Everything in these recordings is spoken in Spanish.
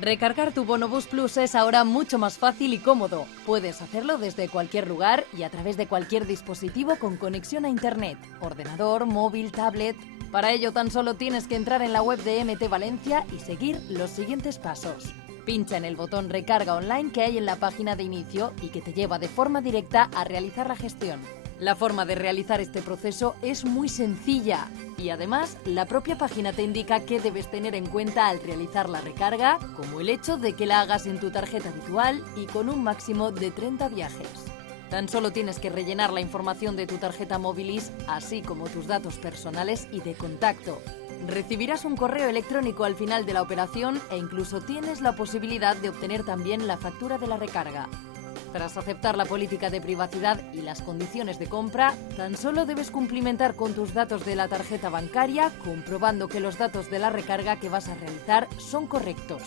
Recargar tu Bonobús Plus es ahora mucho más fácil y cómodo. Puedes hacerlo desde cualquier lugar y a través de cualquier dispositivo con conexión a internet, ordenador, móvil, tablet. Para ello tan solo tienes que entrar en la web de MT Valencia y seguir los siguientes pasos. Pincha en el botón Recarga Online que hay en la página de inicio y que te lleva de forma directa a realizar la gestión. La forma de realizar este proceso es muy sencilla y además la propia página te indica qué debes tener en cuenta al realizar la recarga, como el hecho de que la hagas en tu tarjeta habitual y con un máximo de 30 viajes. Tan solo tienes que rellenar la información de tu tarjeta Movilis, así como tus datos personales y de contacto. Recibirás un correo electrónico al final de la operación e incluso tienes la posibilidad de obtener también la factura de la recarga. Tras aceptar la política de privacidad y las condiciones de compra, tan solo debes cumplimentar con tus datos de la tarjeta bancaria, comprobando que los datos de la recarga que vas a realizar son correctos.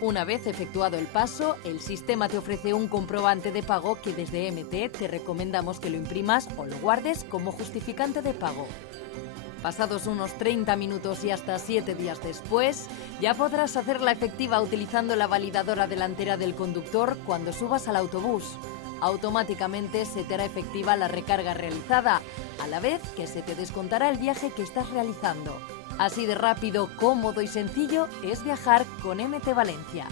Una vez efectuado el paso, el sistema te ofrece un comprobante de pago que desde MT te recomendamos que lo imprimas o lo guardes como justificante de pago. Pasados unos 30 minutos y hasta 7 días después, ya podrás hacerla efectiva utilizando la validadora delantera del conductor cuando subas al autobús. Automáticamente se te hará efectiva la recarga realizada, a la vez que se te descontará el viaje que estás realizando. Así de rápido, cómodo y sencillo es viajar con MT Valencia.